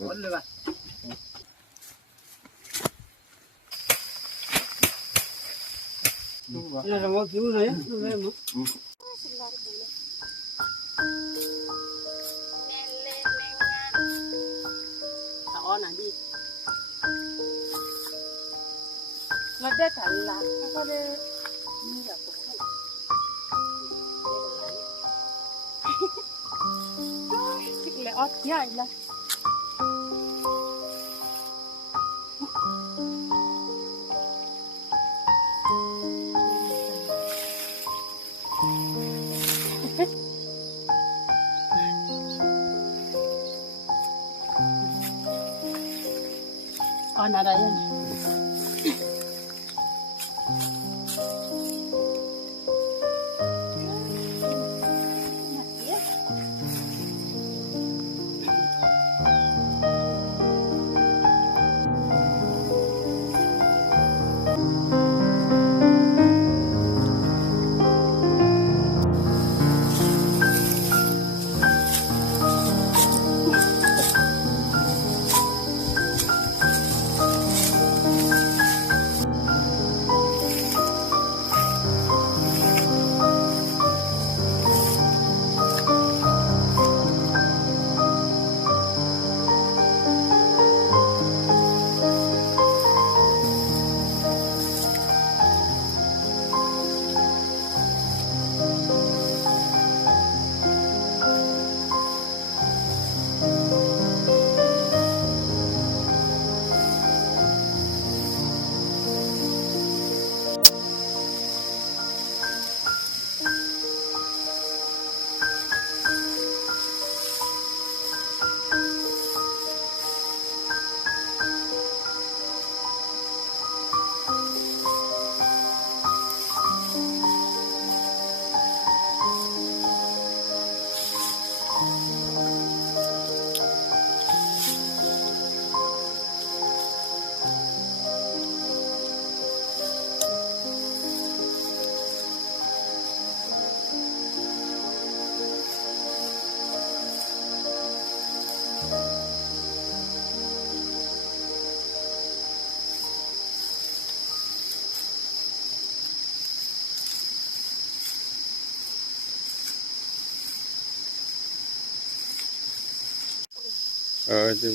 หมดเลยป่ะนี่เราคิวเลยเลยมั้งอ๋อหนังดีมาได้กันละก็ได้นี่แบบชิคเลยออดใหญ่เลยอ๋อนาได้ยังจะ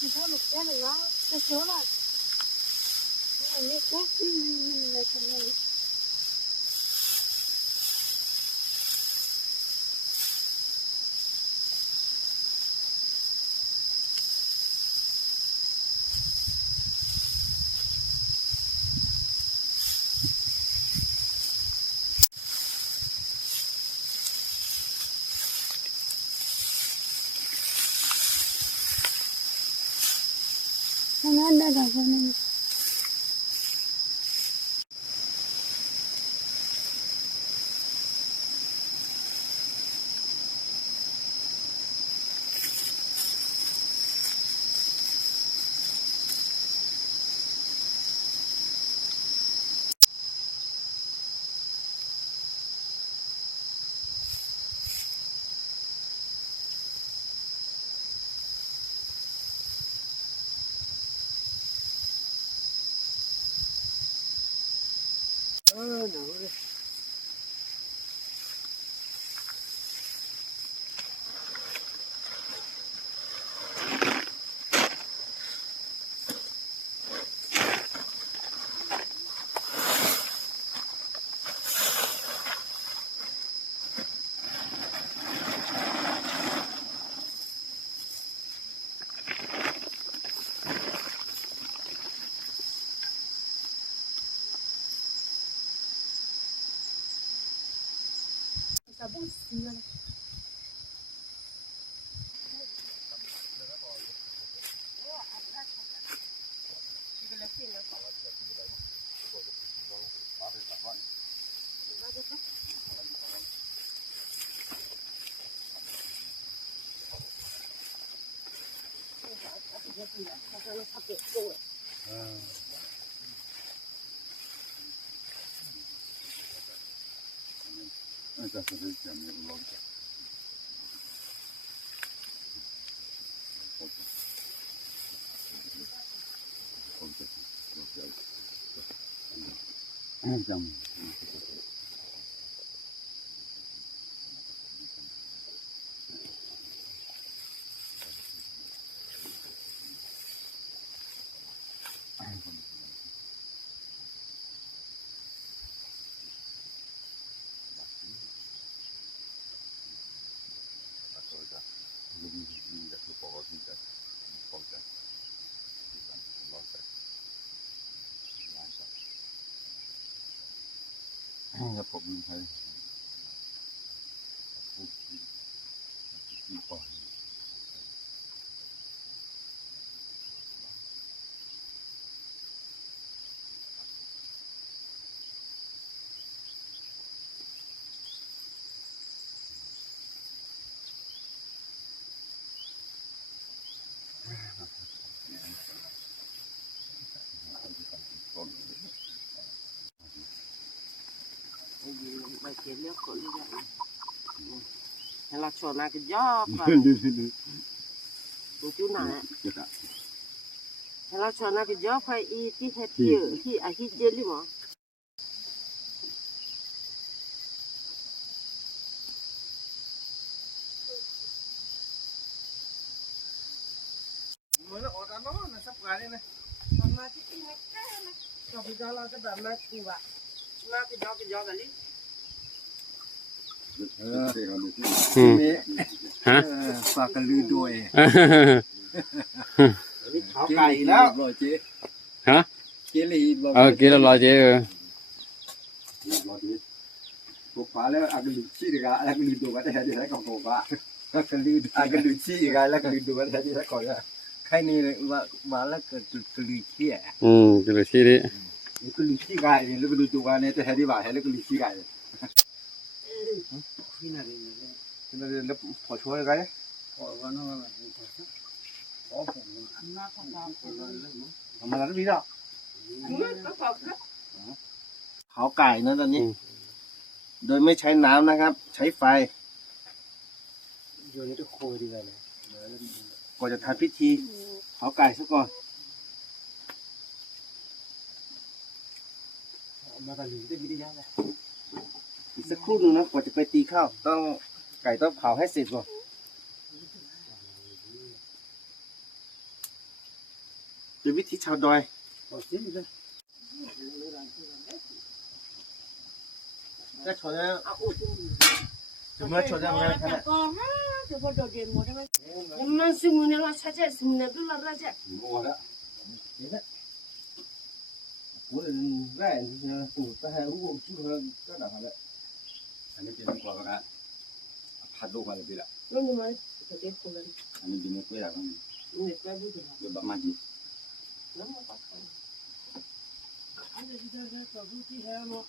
你看我家里啊，这球了，那现在。那咋说呢？哪个的？咋不死呢？ Ya problem hai. Bài kiến nước của như vậy. Thế là chỗ nào cái gió và chú này. Thế là chỗ nào cái gió phải y tí hết chữ khi ai khi chơi đi mà. Mới là ở đó nó sắp gái đây này. Mà cái tí này cái này. Cho cái gió là cái đợt này cũng vậy. Mà cái gió cái lý. Hả? Và cái lư đuôi. Tháo cày đó. Rồi chế. Hả? Chế lì. Kia là lo chứ. Cuộc phá lên ăn cái lư chi được à? Ăn cái lư đuôi cái gì đấy còn cổ ba. Cái lư ăn cái lư chi cái là cái lư đuôi cái gì đấy còn à? Cái này mà là cái lư chi à? Cái là chi đi. Cái lư chi cái này, cái lư đuôi cái này thì hay đi vào hay là cái lư chi cái này. Khi nào thì nó lập phổi chuối cái đấy. Mà nó đi đâu?เขาไก่นะตอนนี้ โดยไม่ใช้น้ำนะครับ ใช้ไฟโยนนี่จะโคยดีเลยก่อนจะทำพิธีเขาไก่ซะก่อนมากันหลีได้วิธียังไงอีกสักครู่นึงนะกว่าจะไปตีข้าวต้องไก่ต้องเผาให้เสร็จก่อนเป็นวิธีชาวดอยก็ชนแล้วจะมาชนยังไงขนาด Mà xin muốn là sao chứ xin là cứ là ra chứ. โอ้ละ của rẻ của ta hay uống chút hơn các đảo lại อันนี้เป็นกว่ากันพัดลูกมาเลยพี่ละ Nhưng mà cái cái khổ lên. อันนี้เป็นกล้วยละกัน Người ta vui rồi. กล้วยแบบมาจี Lắm mà bắt. anh đi ra ra tàu đi theo nó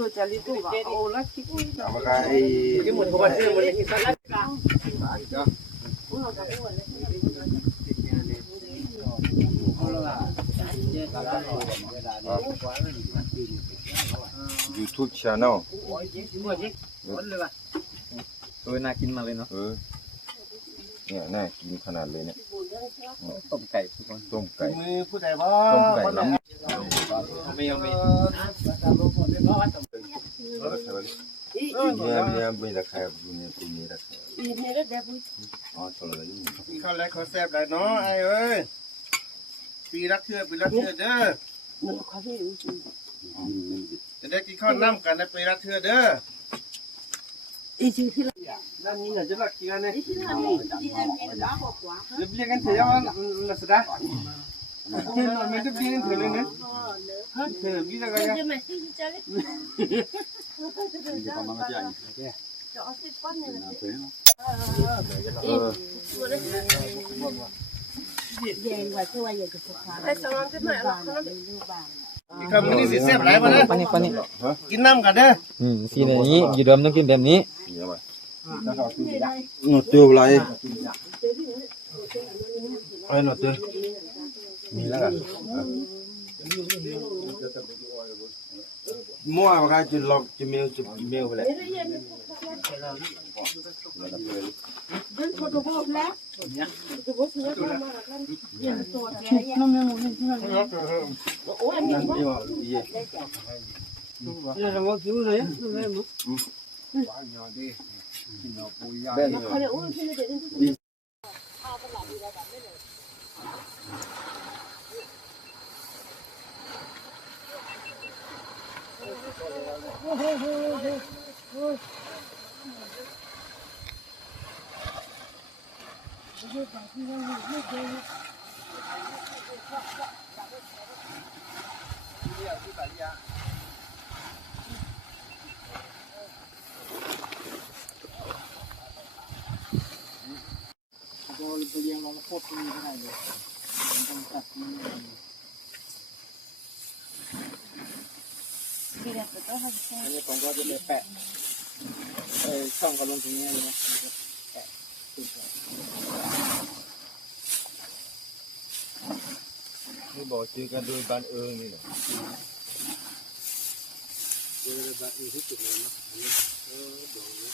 kudu cari tu ba olah kiku Apakah cái một hộp kia một cái salad YouTube channel น่ากินมากเลยเนาะ เนี่ยน่ากินขนาดเลยเนี่ย ต้มไก่ทุกคน ต้มไก่ มือผู้ใดบ่ ต้มไก่น้ำ ไม่ยอมไม่ เนี่ยไม่ราคาเนี่ยตัวนี้ราคา ini ada debu อ๋อตัวละยี่ กินข้าวแล้วเขาแซ่บได้เนาะไอ้เอ้ยปีรักเทื่อเด้อ nak kau ni จะได้กินข้าวน้ำกันในปีรักเทื่อเด้อ isi sila นั่นนี่น่ะจะรักกินกันเนี่ย isi sila ni dia ni dah apa เดี๋ยวเรียกกันเถอะว่าลักษณะเดี๋ยวเราไม่ต้องเรียกกันเถอะเลยนะเถอะพี่จะกันยัง dia mesti cari dia buat tu aja kesukaan sama tu nak lakukan มีคำนี้สิแซ่บหลายป่ะนะ ปานี่ กินน้ำกันเด้อ สีในนี้อยู่เดิมต้องกินแบบนี้ เนี่ยไปหนวดตัวอะไรไอ้หนวดตัวมีแล้วกันมั่วมาใครจะล็อกจะเมลไปเลย dan foto bawah lah foto bawah sudah sama kan yang tu ada oh ini iya ada mau kiu lah ya ada orang sini jadi itu เราไปเลี้ยงเราก็โคตรมีก็ได้เลยมันต้องตัดนี่ อันนี้ผมก็จะไปแปะช่องก็ลงตรงนี้เลยนะแปะติดไว้นี่บอกเจอกันโดยบังเอิญนี่เหรอเจอบังเอิญที่จุดเลยนะอันนี้บอกนะ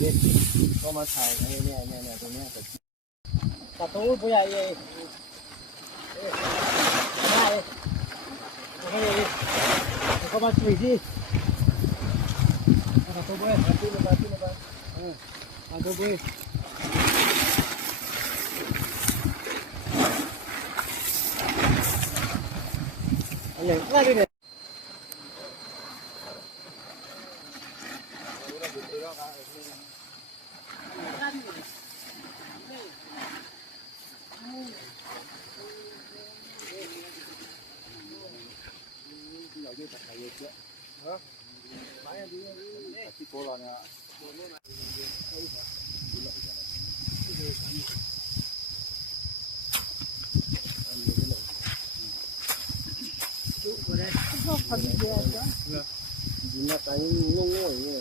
นี่ก็มาถ่ายไอ้เนี่ยตรงเนี้ยแต่ตัวผู้ใหญ่ใหญ่เขามาช่วยสิมาตัวเบ้มาตัวเบ้มาตัวเบ้อะไรง่ายเลยที่โกลาเนี่ยดีนะตายงงๆอย่างเงี้ย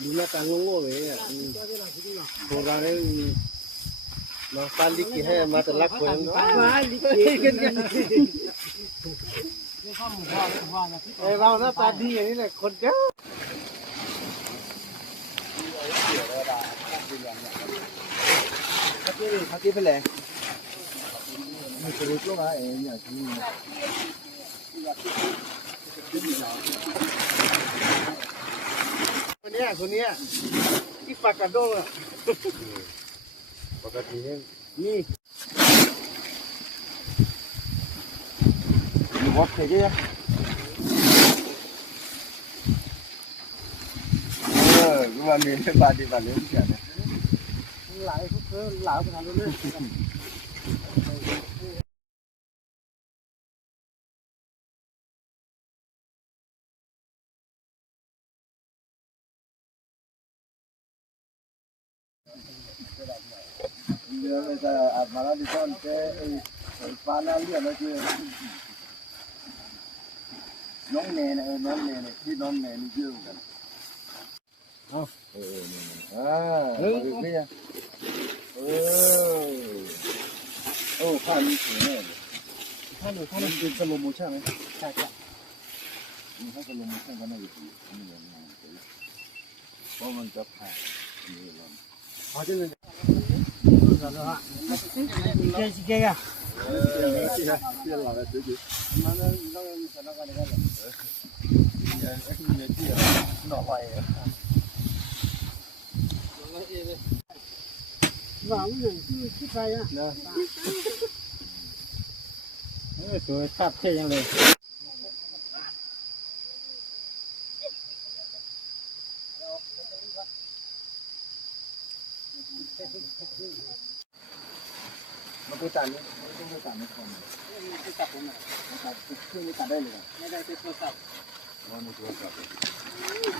ดีนะตายงงๆเลยเนี่ยโบราณเนี่ยน้องตันดิกีให้มาแต่รักคนดิกีกันเราหน้าตาดีอย่างนี้แหละคนเจ้าเขาที่ไปเลยไม่เคยรู้ว่าเองเนี่ยที่คนนี้ที่ปากกระโดดอ่ะปกตินี่วัดเท่ยังว่ามีในบ้านที่บ้านเลี้ยงแก่เนี่ยหลายพวกเขาหลายขนาดนั้นเลยเดี๋ยวจะอาบน้ำที่ต้นเจ้ปานาเลี้ยงแล้วคือน้องเนยที่น้องเนยนี่เยอะกันผ้านี่สวยเลยผ้านี่เป็นสโลโมชั่นไหมใช่ถ้าสโลโมชั่นก็น่าจะดีนี่อย่างนี้เพราะมันจะผ่านนี่เราพอจะเลยเจ๊อะเจ๊หล่อเลยดูดิมันต้องสนับกันเลยหน่อไฟหวานเลยที่ใครอ่ะสวยชอบเท่ยังเลยมาพูดจานนี้ไม่ต้องพูดจานไม่พอไม่ตัดผมนะตัดเครื่องนี้ตัดได้เลยไม่ได้เป็นโทรศัพท์ว่าไม่โทรศัพท์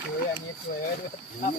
สวยอันนี้สวยเลยครับ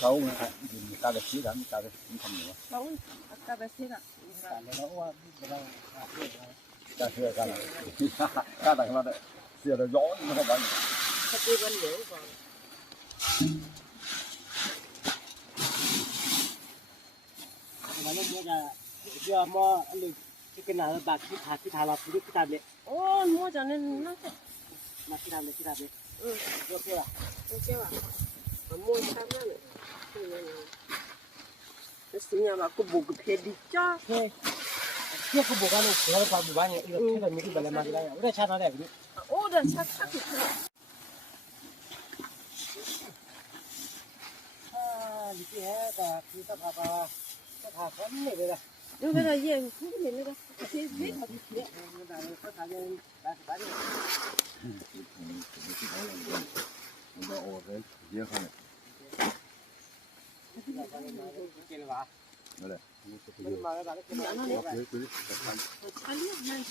เขาตาเด็กชี้กันตาเด็กทำหนูเขาตาเด็กชี้กันตาเด็กว่าเราตาเชื่อกันตาแต่เราได้เสียเราย้อนมันเข้าไปถ้าตีกันเหลวก่อน giờ mò lười cái nào là bạc cái thà là cái thà đấy ô mua cho nên nó sẽ mà cái thà đấy ok à ok à mà mua sao nữa cái sinh nhà mà có bộ cái phê đi cho ok kia có bộ cái này nó vào bộ bao nhiêu cái là mấy cái bể mà cái này udah cha nó đẹp đi ô đợt chắc chắc thì cái hè ta kita apa thà phấn này đây nhưng bây giờ gì không biết nữa đâu thì biết Vale. Anh biết này